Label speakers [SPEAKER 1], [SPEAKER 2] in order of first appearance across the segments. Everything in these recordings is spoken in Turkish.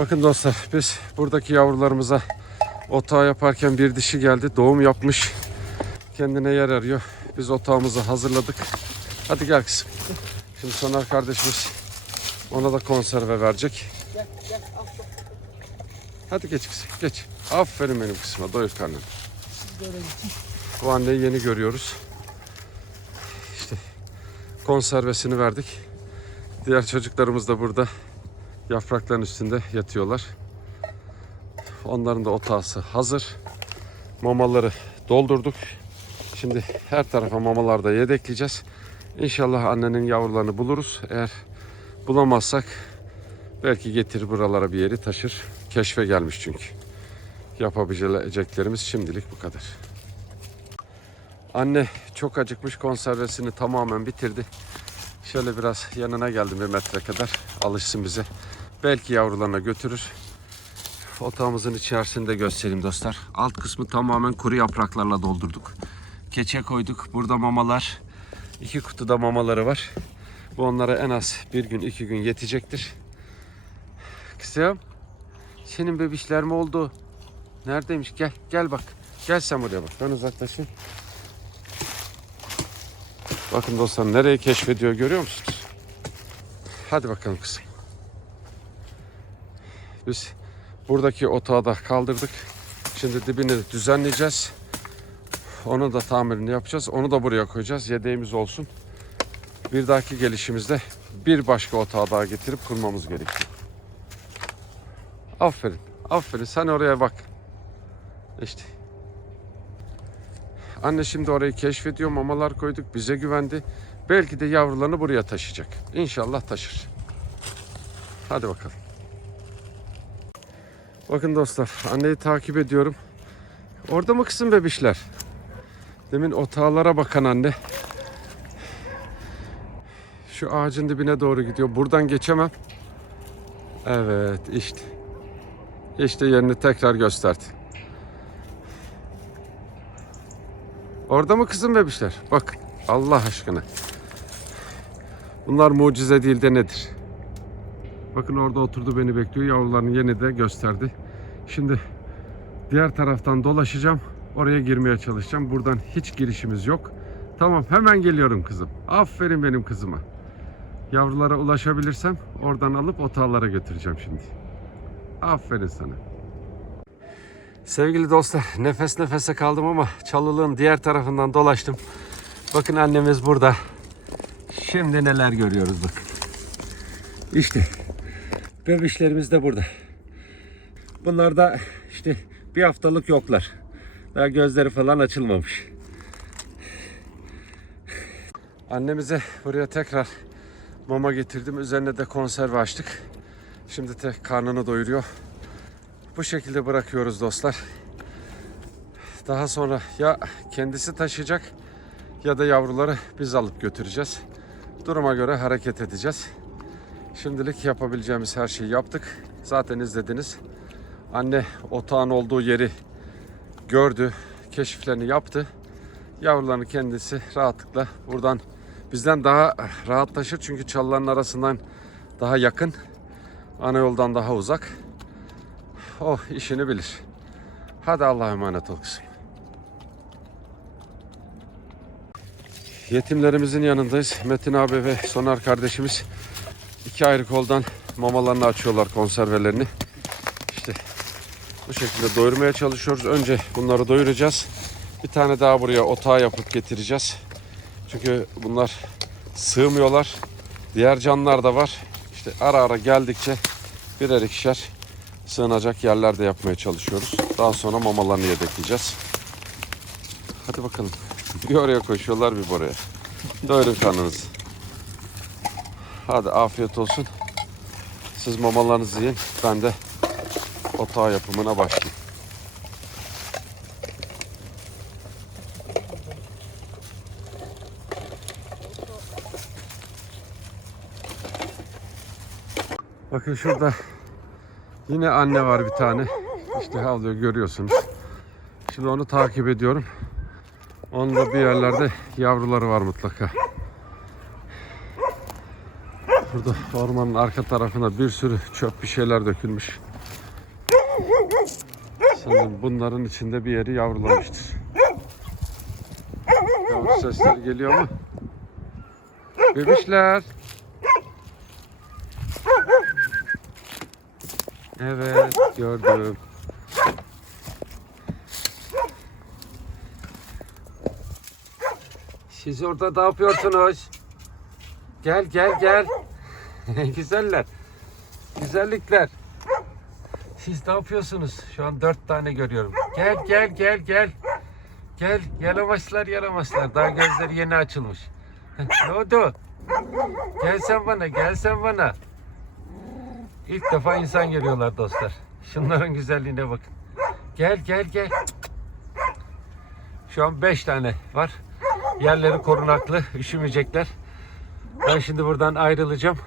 [SPEAKER 1] Bakın dostlar biz buradaki yavrularımıza otağı yaparken bir dişi geldi. Doğum yapmış. Kendine yer arıyor. Biz otağımızı hazırladık. Hadi gel kızım. Şimdi Soner kardeşimiz ona da konserve verecek. Hadi geç kızım geç. Aferin benim kızıma doyur karnını. Bu anneyi yeni görüyoruz. İşte konservesini verdik. Diğer çocuklarımız da burada yaprakların üstünde yatıyorlar. Onların da otağısı hazır. Mamaları doldurduk. Şimdi her tarafa mamalar da yedekleyeceğiz. İnşallah annenin yavrularını buluruz. Eğer bulamazsak belki getirir buralara bir yeri taşır. Keşfe gelmiş çünkü. Yapabileceklerimiz şimdilik bu kadar. Anne çok acıkmış konservesini tamamen bitirdi. Şöyle biraz yanına geldim bir metre kadar. Alışsın bize. Belki yavrularına götürür. Otağımızın içerisini de göstereyim dostlar. Alt kısmı tamamen kuru yapraklarla doldurduk. Keçe koyduk. Burada mamalar. iki kutuda mamaları var. Bu onlara en az bir gün iki gün yetecektir. Kızım. Senin bebişler mi oldu? Neredeymiş? Gel. Gel bak. Gel sen buraya bak. Ben uzaklaşayım. Bakın dostlar nereyi keşfediyor görüyor musunuz? Hadi bakalım kızım. Biz buradaki otağı da kaldırdık. Şimdi dibini düzenleyeceğiz. Onu da tamirini yapacağız. Onu da buraya koyacağız. Yedeğimiz olsun. Bir dahaki gelişimizde bir başka otağı daha getirip kurmamız gerekiyor. Aferin. Aferin. Sen oraya bak. İşte. Anne şimdi orayı keşfediyor. Mamalar koyduk. Bize güvendi. Belki de yavrularını buraya taşıyacak. İnşallah taşır. Hadi bakalım. Bakın dostlar. Anneyi takip ediyorum. Orada mı kızım bebişler? Demin otağlara bakan anne. Şu ağacın dibine doğru gidiyor. Buradan geçemem. Evet işte. İşte yerini tekrar gösterdi. Orada mı kızım bebişler? Bak Allah aşkına. Bunlar mucize değil de nedir? Bakın orada oturdu beni bekliyor. Yavrularını yeni de gösterdi. Şimdi diğer taraftan dolaşacağım. Oraya girmeye çalışacağım. Buradan hiç girişimiz yok. Tamam hemen geliyorum kızım. Aferin benim kızıma. Yavrulara ulaşabilirsem oradan alıp otağlara götüreceğim şimdi. Aferin sana. Sevgili dostlar nefes nefese kaldım ama çalılığın diğer tarafından dolaştım. Bakın annemiz burada. Şimdi neler görüyoruz bakın. İşte bebişlerimiz de burada. Bunlar da işte bir haftalık yoklar. Daha gözleri falan açılmamış. Annemize buraya tekrar mama getirdim. Üzerine de konserve açtık. Şimdi tek karnını doyuruyor. Bu şekilde bırakıyoruz dostlar. Daha sonra ya kendisi taşıyacak ya da yavruları biz alıp götüreceğiz. Duruma göre hareket edeceğiz. Şimdilik yapabileceğimiz her şeyi yaptık. Zaten izlediniz. Anne otağın olduğu yeri gördü, keşiflerini yaptı. Yavrularını kendisi rahatlıkla buradan bizden daha rahat taşır çünkü çalıların arasından daha yakın. Ana yoldan daha uzak. O işini bilir. Hadi Allah'a emanet ol kızım. Yetimlerimizin yanındayız. Metin abi ve Soner kardeşimiz iki ayrı koldan mamalarını açıyorlar konservelerini. İşte bu şekilde doyurmaya çalışıyoruz. Önce bunları doyuracağız. Bir tane daha buraya otağı yapıp getireceğiz. Çünkü bunlar sığmıyorlar. Diğer canlılar da var. İşte ara ara geldikçe birer ikişer sığınacak yerler de yapmaya çalışıyoruz. Daha sonra mamalarını yedekleyeceğiz. Hadi bakalım. Bir oraya koşuyorlar bir buraya. Doyurun karnınızı. Hadi afiyet olsun. Siz mamalarınızı yiyin. Ben de otağı yapımına başlayayım. Bakın şurada yine anne var bir tane. İşte havlıyor görüyorsunuz. Şimdi onu takip ediyorum. Onun da bir yerlerde yavruları var mutlaka. Burada ormanın arka tarafına bir sürü çöp bir şeyler dökülmüş. Sanırım bunların içinde bir yeri yavrulamıştır. Yavru sesleri geliyor mu? Bebişler. Evet gördüm. Siz orada ne yapıyorsunuz? Gel gel gel. Güzeller. Güzellikler. Siz ne yapıyorsunuz? Şu an dört tane görüyorum. Gel gel gel gel. Gel yalamaçlar yalamaçlar. Daha gözleri yeni açılmış. ne oldu? Gel sen bana gel sen bana. İlk defa insan görüyorlar dostlar. Şunların güzelliğine bakın. Gel gel gel. Şu an beş tane var. Yerleri korunaklı, üşümeyecekler. Ben şimdi buradan ayrılacağım.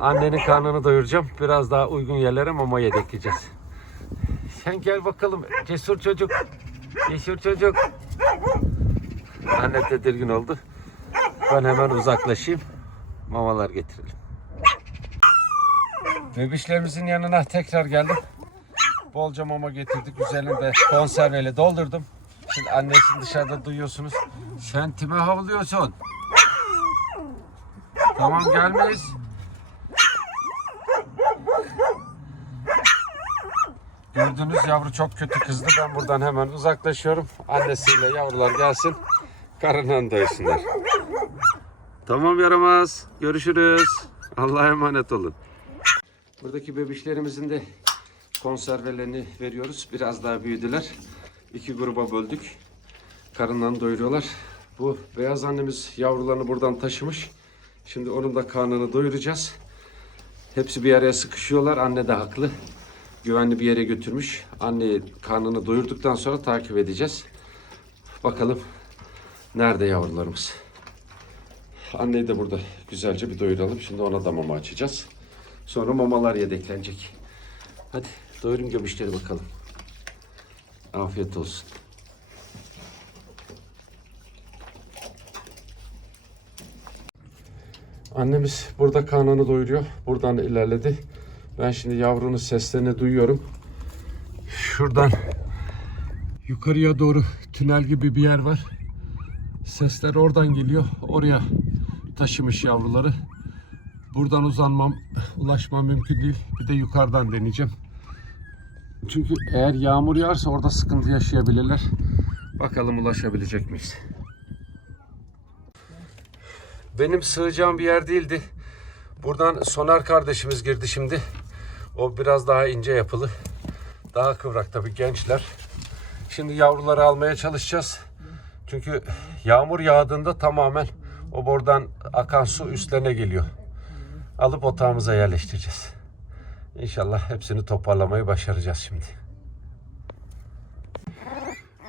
[SPEAKER 1] Annenin karnını doyuracağım. Biraz daha uygun yerlere mama yedekleyeceğiz. Sen gel bakalım. Cesur çocuk. Cesur çocuk. Anne tedirgin oldu. Ben hemen uzaklaşayım. Mamalar getirelim. Bebişlerimizin yanına tekrar geldim. Bolca mama getirdik. Üzerini de konserveyle doldurdum. Şimdi annesini dışarıda duyuyorsunuz. Sen kime havlıyorsun? Tamam gelmeyiz. Gördüğünüz yavru çok kötü kızdı. Ben buradan hemen uzaklaşıyorum. Annesiyle yavrular gelsin. Karından doysunlar. Tamam yaramaz. Görüşürüz. Allah'a emanet olun. Buradaki bebişlerimizin de konservelerini veriyoruz. Biraz daha büyüdüler. İki gruba böldük. Karından doyuruyorlar. Bu beyaz annemiz yavrularını buradan taşımış. Şimdi onun da karnını doyuracağız. Hepsi bir araya sıkışıyorlar. Anne de haklı. Güvenli bir yere götürmüş. Anne karnını doyurduktan sonra takip edeceğiz. Bakalım nerede yavrularımız. Anneyi de burada güzelce bir doyuralım. Şimdi ona da mama açacağız. Sonra mamalar yedeklenecek. Hadi doyurun göbüşleri bakalım. Afiyet olsun. Annemiz burada karnını doyuruyor. Buradan ilerledi. Ben şimdi yavrunun seslerini duyuyorum. Şuradan yukarıya doğru tünel gibi bir yer var. Sesler oradan geliyor. Oraya taşımış yavruları. Buradan uzanmam, ulaşmam mümkün değil. Bir de yukarıdan deneyeceğim. Çünkü eğer yağmur yağarsa orada sıkıntı yaşayabilirler. Bakalım ulaşabilecek miyiz? Benim sığacağım bir yer değildi. Buradan Soner kardeşimiz girdi şimdi. O biraz daha ince yapılı. Daha kıvrak tabii gençler. Şimdi yavruları almaya çalışacağız. Çünkü yağmur yağdığında tamamen o bordan akan su üstlerine geliyor. Alıp otağımıza yerleştireceğiz. İnşallah hepsini toparlamayı başaracağız şimdi.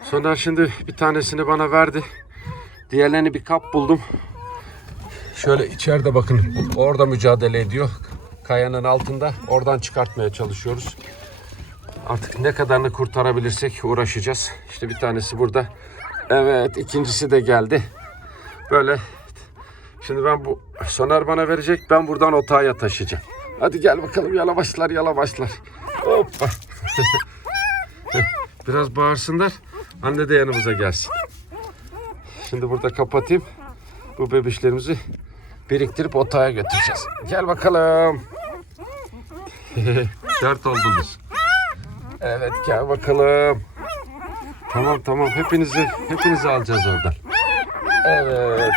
[SPEAKER 1] Soner şimdi bir tanesini bana verdi. Diğerlerini bir kap buldum. Şöyle içeride bakın orada mücadele ediyor. Kayanın altında oradan çıkartmaya çalışıyoruz. Artık ne kadarını kurtarabilirsek uğraşacağız. İşte bir tanesi burada. Evet ikincisi de geldi. Böyle şimdi ben bu soner bana verecek ben buradan otağa taşıyacağım. Hadi gel bakalım yalavaşlar yalavaşlar. Hoppa. Biraz bağırsınlar. Anne de yanımıza gelsin. Şimdi burada kapatayım. Bu bebişlerimizi biriktirip otağa götüreceğiz. Gel bakalım. Dert oldunuz. Evet gel bakalım. Tamam tamam hepinizi hepinizi alacağız oradan. Evet.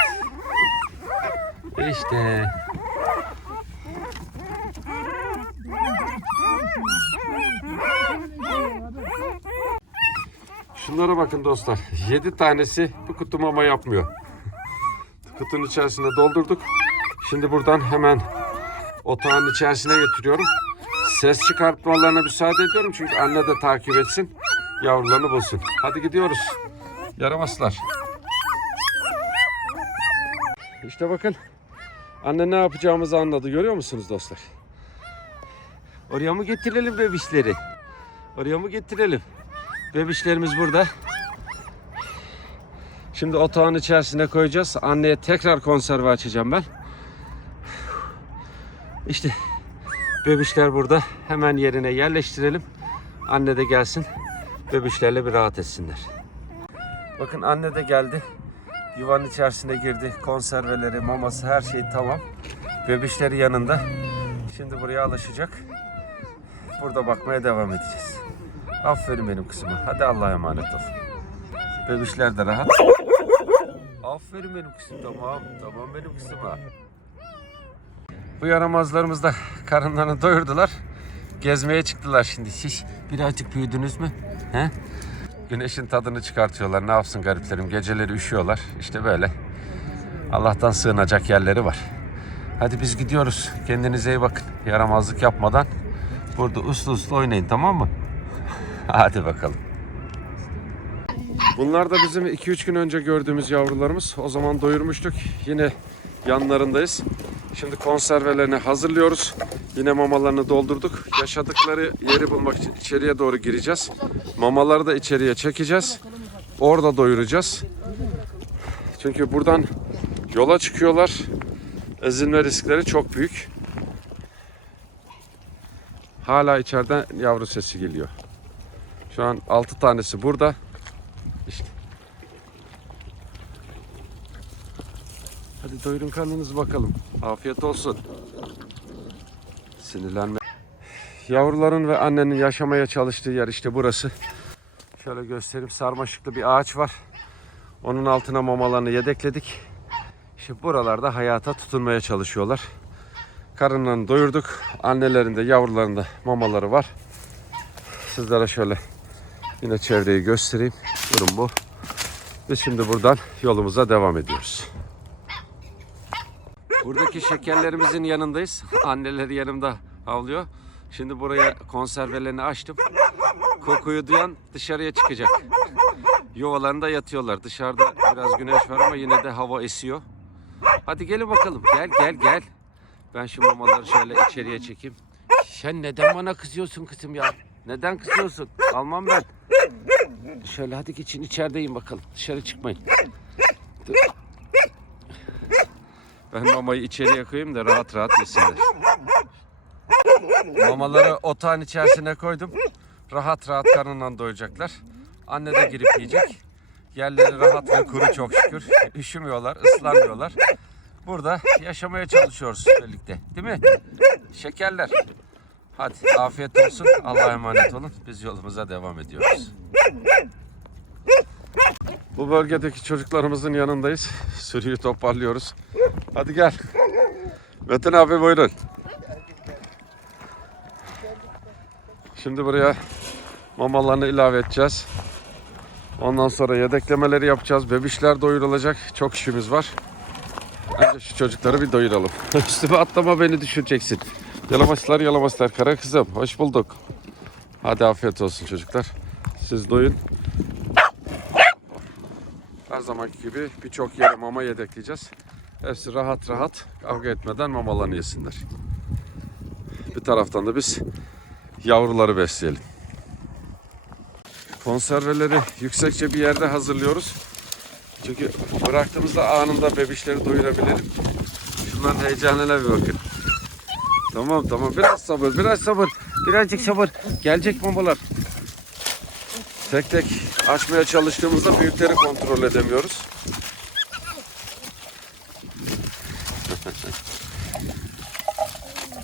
[SPEAKER 1] İşte. Şunlara bakın dostlar. 7 tanesi bu kutu mama yapmıyor. Kutunun içerisine doldurduk. Şimdi buradan hemen otağın içerisine getiriyorum. Ses çıkartmalarına müsaade ediyorum çünkü anne de takip etsin. Yavrularını bulsun. Hadi gidiyoruz. Yaramazlar. İşte bakın. Anne ne yapacağımızı anladı. Görüyor musunuz dostlar? Oraya mı getirelim bebişleri? Oraya mı getirelim? Bebişlerimiz burada. Şimdi otağın içerisine koyacağız. Anneye tekrar konserve açacağım ben. İşte bebişler burada. Hemen yerine yerleştirelim. Anne de gelsin. Bebişlerle bir rahat etsinler. Bakın anne de geldi. Yuvanın içerisine girdi. Konserveleri, maması her şey tamam. Bebişleri yanında. Şimdi buraya alışacak. Burada bakmaya devam edeceğiz. Aferin benim kızıma. Hadi Allah'a emanet ol. Bebişler de rahat. Aferin benim kızım. Tamam. Tamam benim kızıma. Bu yaramazlarımız da karınlarını doyurdular. Gezmeye çıktılar şimdi. Siz birazcık büyüdünüz mü? He? Güneşin tadını çıkartıyorlar. Ne yapsın gariplerim? Geceleri üşüyorlar. İşte böyle. Allah'tan sığınacak yerleri var. Hadi biz gidiyoruz. Kendinize iyi bakın. Yaramazlık yapmadan burada uslu uslu oynayın tamam mı? Hadi bakalım. Bunlar da bizim 2-3 gün önce gördüğümüz yavrularımız. O zaman doyurmuştuk. Yine yanlarındayız. Şimdi konservelerini hazırlıyoruz. Yine mamalarını doldurduk. Yaşadıkları yeri bulmak için içeriye doğru gireceğiz. Mamaları da içeriye çekeceğiz. Orada doyuracağız. Çünkü buradan yola çıkıyorlar. Ezilme riskleri çok büyük. Hala içeriden yavru sesi geliyor. Şu an 6 tanesi burada. Hadi doyurun karnınızı bakalım. Afiyet olsun. Sinirlenme. Yavruların ve annenin yaşamaya çalıştığı yer işte burası. Şöyle göstereyim. Sarmaşıklı bir ağaç var. Onun altına mamalarını yedekledik. İşte buralarda hayata tutunmaya çalışıyorlar. Karınlarını doyurduk. Annelerinde, yavrularında mamaları var. Sizlere şöyle yine çevreyi göstereyim. Durum bu. Biz şimdi buradan yolumuza devam ediyoruz. Buradaki şekerlerimizin yanındayız. Anneleri yanımda havlıyor. Şimdi buraya konservelerini açtım. Kokuyu duyan dışarıya çıkacak. Yuvalarında yatıyorlar. Dışarıda biraz güneş var ama yine de hava esiyor. Hadi gelin bakalım. Gel gel gel. Ben şu mamaları şöyle içeriye çekeyim. Sen neden bana kızıyorsun kızım ya? Neden kızıyorsun? Almam ben. Şöyle hadi geçin içerideyim bakalım. Dışarı çıkmayın. Dur. Ben mamayı içeriye koyayım da rahat rahat yesinler. Mamaları otağın içerisine koydum. Rahat rahat karnından doyacaklar. Anne de girip yiyecek. Yerleri rahat ve kuru çok şükür. Üşümüyorlar, ıslanmıyorlar. Burada yaşamaya çalışıyoruz birlikte. Değil mi? Şekerler. Hadi afiyet olsun. Allah'a emanet olun. Biz yolumuza devam ediyoruz. Bu bölgedeki çocuklarımızın yanındayız. Sürüyü toparlıyoruz. Hadi gel. Metin abi buyurun. Şimdi buraya mamalarını ilave edeceğiz. Ondan sonra yedeklemeleri yapacağız. Bebişler doyurulacak. Çok işimiz var. Önce şu çocukları bir doyuralım. Üstüme atlama beni düşüreceksin. Yalamaçlar yalamaçlar. Kara kızım hoş bulduk. Hadi afiyet olsun çocuklar. Siz doyun. Her zamanki gibi birçok yere mama yedekleyeceğiz. Hepsi rahat rahat kavga etmeden mamalarını yesinler. Bir taraftan da biz yavruları besleyelim. Konserveleri yüksekçe bir yerde hazırlıyoruz. Çünkü bıraktığımızda anında bebişleri doyurabilirim. Şunların heyecanına bir bakın. Tamam tamam biraz sabır biraz sabır. Birazcık sabır. Gelecek mamalar. Tek tek açmaya çalıştığımızda büyükleri kontrol edemiyoruz.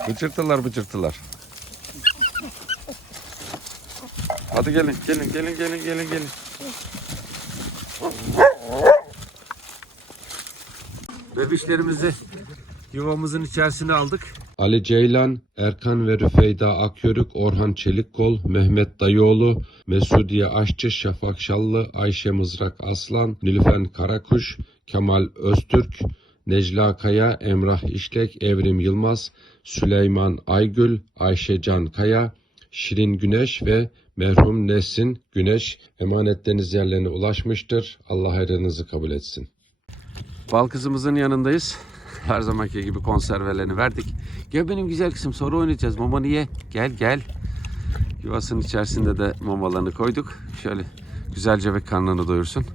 [SPEAKER 1] bıcırtılar bıcırtılar. Hadi gelin gelin gelin gelin gelin gelin. Bebişlerimizi yuvamızın içerisine aldık.
[SPEAKER 2] Ali Ceylan, Erkan ve Rüfeyda Akyörük, Orhan Çelikkol, Mehmet Dayıoğlu, Mesudiye Aşçı, Şafak Şallı, Ayşe Mızrak Aslan, Nilüfen Karakuş, Kemal Öztürk, Necla Kaya, Emrah İşlek, Evrim Yılmaz, Süleyman Aygül, Ayşe Can Kaya, Şirin Güneş ve merhum Nesin Güneş emanetleriniz yerlerine ulaşmıştır. Allah hayrınızı kabul etsin.
[SPEAKER 1] Bal kızımızın yanındayız. Her zamanki gibi konservelerini verdik. Gel benim güzel kızım sonra oynayacağız. Mamanı ye. Gel gel. Yuvasının içerisinde de mamalarını koyduk. Şöyle güzelce ve karnını doyursun.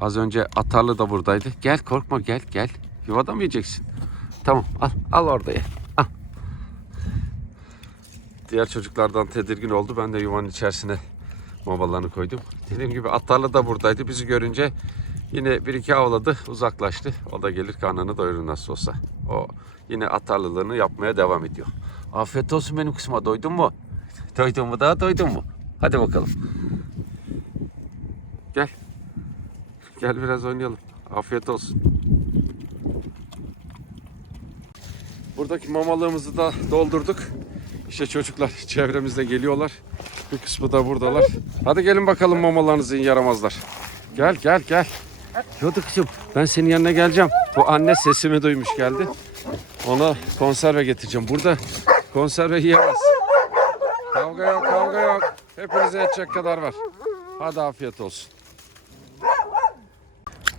[SPEAKER 1] Az önce atarlı da buradaydı. Gel korkma gel gel. Yuvada mı yiyeceksin? Tamam al al orada ye. Al. Diğer çocuklardan tedirgin oldu. Ben de yuvanın içerisine mamalarını koydum. Dediğim gibi Atlarla da buradaydı. Bizi görünce yine bir iki avladı, uzaklaştı. O da gelir karnını doyurur nasıl olsa. O yine atarlılığını yapmaya devam ediyor. Afiyet olsun benim kısma. Doydun mu? Doydun mu daha doydun mu? Hadi bakalım. Gel. Gel biraz oynayalım. Afiyet olsun. Buradaki mamalığımızı da doldurduk. İşte çocuklar çevremizde geliyorlar. Bir kısmı da buradalar. Hadi gelin bakalım mamalarınızı yaramazlar. Gel gel gel. Yodu kızım ben senin yanına geleceğim. Bu anne sesimi duymuş geldi. Ona konserve getireceğim. Burada konserve yiyemez. Kavga yok kavga yok. Hepinize yetecek kadar var. Hadi afiyet olsun.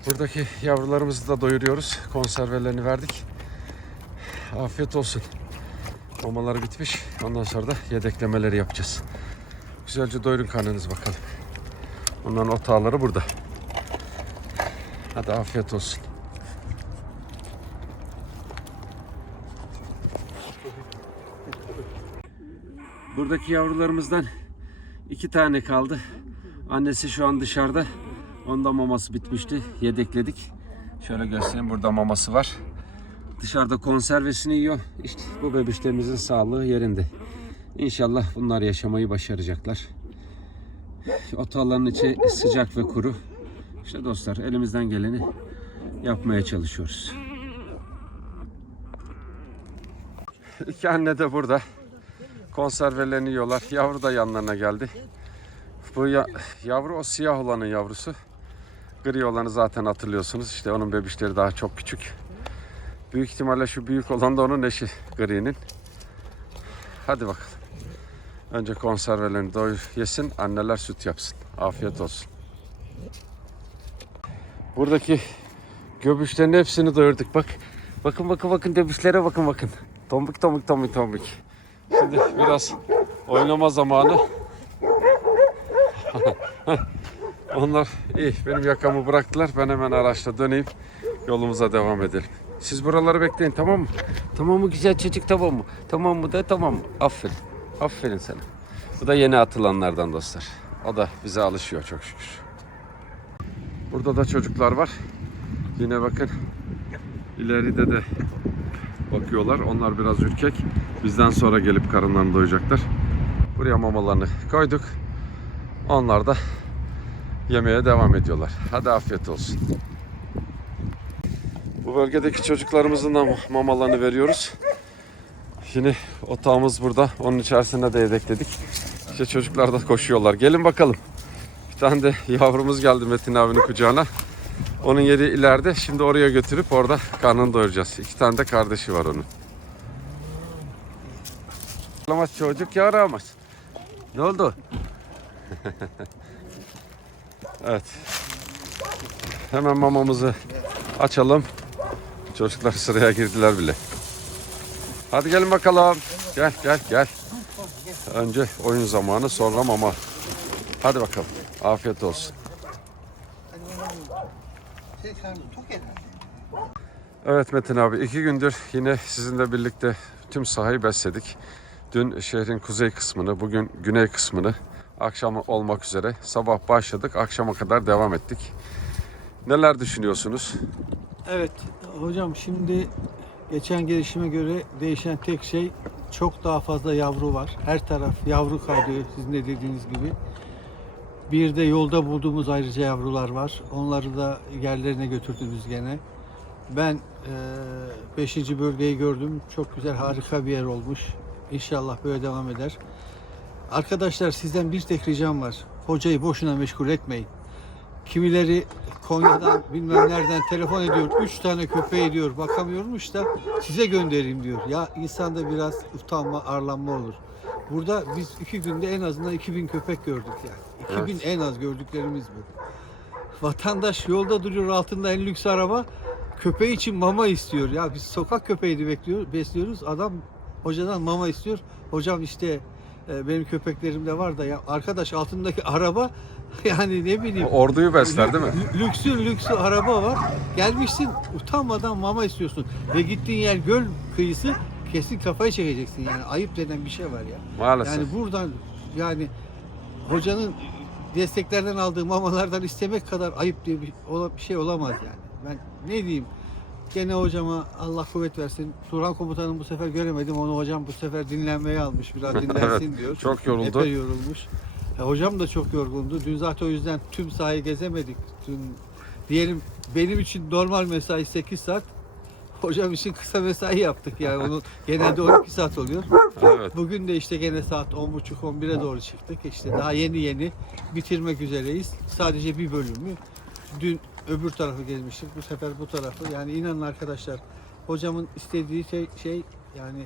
[SPEAKER 1] Buradaki yavrularımızı da doyuruyoruz. Konservelerini verdik. Afiyet olsun. Mamaları bitmiş. Ondan sonra da yedeklemeleri yapacağız. Güzelce doyurun karnınız bakalım. Onların otağları burada. Hadi afiyet olsun. Buradaki yavrularımızdan iki tane kaldı. Annesi şu an dışarıda. Onda maması bitmişti. Yedekledik. Şöyle göstereyim. Burada maması var. Dışarıda konservesini yiyor. İşte bu bebişlerimizin sağlığı yerinde. İnşallah bunlar yaşamayı başaracaklar. Otağların içi sıcak ve kuru. İşte dostlar elimizden geleni yapmaya çalışıyoruz. İki anne de burada. Konservelerini yiyorlar. Yavru da yanlarına geldi. Bu ya- yavru o siyah olanın yavrusu. Gri olanı zaten hatırlıyorsunuz. İşte onun bebişleri daha çok küçük. Büyük ihtimalle şu büyük olan da onun eşi Gri'nin. Hadi bakalım. Önce konservelerini doyur yesin, anneler süt yapsın. Afiyet olsun. Buradaki göbüşlerin hepsini doyurduk. Bak, bakın bakın bakın göbüşlere bakın bakın. Tombik tombik tombik tombik. Şimdi biraz oynama zamanı. Onlar iyi. Benim yakamı bıraktılar. Ben hemen araçla döneyim. Yolumuza devam edelim. Siz buraları bekleyin tamam mı? Tamam mı güzel çocuk tamam mı? Tamam mı da tamam mı? Aferin. Aferin sana. Bu da yeni atılanlardan dostlar. O da bize alışıyor çok şükür. Burada da çocuklar var. Yine bakın ileride de bakıyorlar. Onlar biraz ürkek. Bizden sonra gelip karınlarını doyacaklar. Buraya mamalarını koyduk. Onlar da yemeye devam ediyorlar. Hadi afiyet olsun. Bu bölgedeki çocuklarımızın da mamalarını veriyoruz. Yine otağımız burada. Onun içerisinde de yedekledik. İşte çocuklar da koşuyorlar. Gelin bakalım. Bir tane de yavrumuz geldi Metin abinin kucağına. Onun yeri ileride. Şimdi oraya götürüp orada karnını doyuracağız. İki tane de kardeşi var onun. Yaramaz çocuk yaramaz. Ne oldu? evet. Hemen mamamızı açalım. Çocuklar sıraya girdiler bile. Hadi gelin bakalım. Gel gel gel. Önce oyun zamanı sonra mama. Hadi bakalım. Afiyet olsun. Evet Metin abi iki gündür yine sizinle birlikte tüm sahayı besledik. Dün şehrin kuzey kısmını, bugün güney kısmını akşam olmak üzere sabah başladık, akşama kadar devam ettik. Neler düşünüyorsunuz?
[SPEAKER 3] Evet hocam şimdi geçen gelişime göre değişen tek şey çok daha fazla yavru var. Her taraf yavru kaynıyor sizin de dediğiniz gibi. Bir de yolda bulduğumuz ayrıca yavrular var. Onları da yerlerine götürdünüz gene. Ben 5. bölgeyi gördüm. Çok güzel harika bir yer olmuş. İnşallah böyle devam eder. Arkadaşlar sizden bir tek ricam var. Hocayı boşuna meşgul etmeyin. Kimileri Konya'dan bilmem nereden telefon ediyor. Üç tane köpeği diyor bakamıyormuş da size göndereyim diyor. Ya insanda biraz utanma, arlanma olur. Burada biz iki günde en azından 2000 köpek gördük yani. 2000 en az gördüklerimiz bu. Vatandaş yolda duruyor altında en lüks araba. Köpeği için mama istiyor. Ya biz sokak köpeğini bekliyor, besliyoruz. Adam hocadan mama istiyor. Hocam işte e, benim köpeklerim de var da ya arkadaş altındaki araba yani ne bileyim
[SPEAKER 1] Orduyu besler değil mi?
[SPEAKER 3] Lü- Lüksün lüksü araba var. Gelmişsin utanmadan mama istiyorsun. Ve gittiğin yer göl kıyısı. Kesin kafayı çekeceksin yani. Ayıp denen bir şey var ya.
[SPEAKER 1] Maalesef.
[SPEAKER 3] Yani buradan yani hocanın desteklerden aldığı mamalardan istemek kadar ayıp diye bir, bir şey olamaz yani. Ben ne diyeyim? Gene hocama Allah kuvvet versin. Turan komutanım bu sefer göremedim. Onu hocam bu sefer dinlenmeye almış. Biraz dinlensin diyor.
[SPEAKER 1] çok yoruldu.
[SPEAKER 3] Epey yorulmuş. E, hocam da çok yorgundu. Dün zaten o yüzden tüm sahayı gezemedik. Dün diyelim benim için normal mesai 8 saat. Hocam için kısa mesai yaptık yani onun genelde 12 saat oluyor.
[SPEAKER 1] Evet.
[SPEAKER 3] Bugün de işte gene saat 10.30-11'e doğru çıktık. İşte daha yeni yeni bitirmek üzereyiz. Sadece bir bölümü. Dün öbür tarafı gezmiştik. Bu sefer bu tarafı. Yani inanın arkadaşlar hocamın istediği şey, şey yani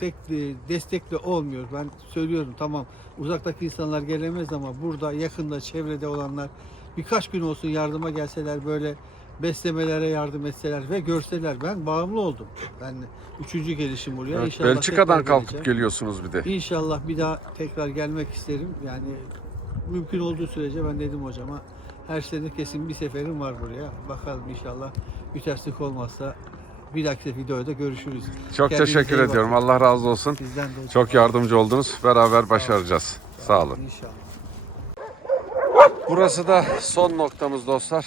[SPEAKER 3] tek de- destekle olmuyor. Ben söylüyorum tamam uzaktaki insanlar gelemez ama burada yakında çevrede olanlar birkaç gün olsun yardıma gelseler böyle beslemelere yardım etseler ve görseler ben bağımlı oldum. Ben üçüncü gelişim buraya.
[SPEAKER 1] Evet,
[SPEAKER 3] İnşallah
[SPEAKER 1] Belçika'dan kalkıp
[SPEAKER 3] geleceğim.
[SPEAKER 1] geliyorsunuz bir de.
[SPEAKER 3] İnşallah bir daha tekrar gelmek isterim. Yani mümkün olduğu sürece ben dedim hocama her sene kesin bir seferim var buraya. Bakalım inşallah bir terslik olmazsa bir dahaki videoda görüşürüz.
[SPEAKER 1] Çok
[SPEAKER 3] Kendinize
[SPEAKER 1] teşekkür ediyorum.
[SPEAKER 3] bakın.
[SPEAKER 1] Allah razı olsun.
[SPEAKER 3] Sizden de hocam.
[SPEAKER 1] Çok yardımcı oldunuz. Beraber başaracağız. Sağ olun.
[SPEAKER 3] İnşallah.
[SPEAKER 1] Burası da son noktamız dostlar.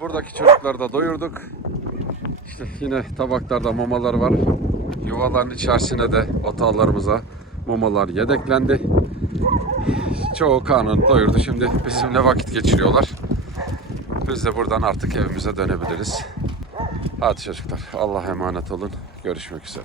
[SPEAKER 1] Buradaki çocukları da doyurduk. İşte yine tabaklarda mamalar var. Yuvaların içerisine de otağlarımıza mamalar yedeklendi. Çoğu karnını doyurdu. Şimdi bizimle vakit geçiriyorlar. Biz de buradan artık evimize dönebiliriz. Hadi çocuklar Allah'a emanet olun. Görüşmek üzere.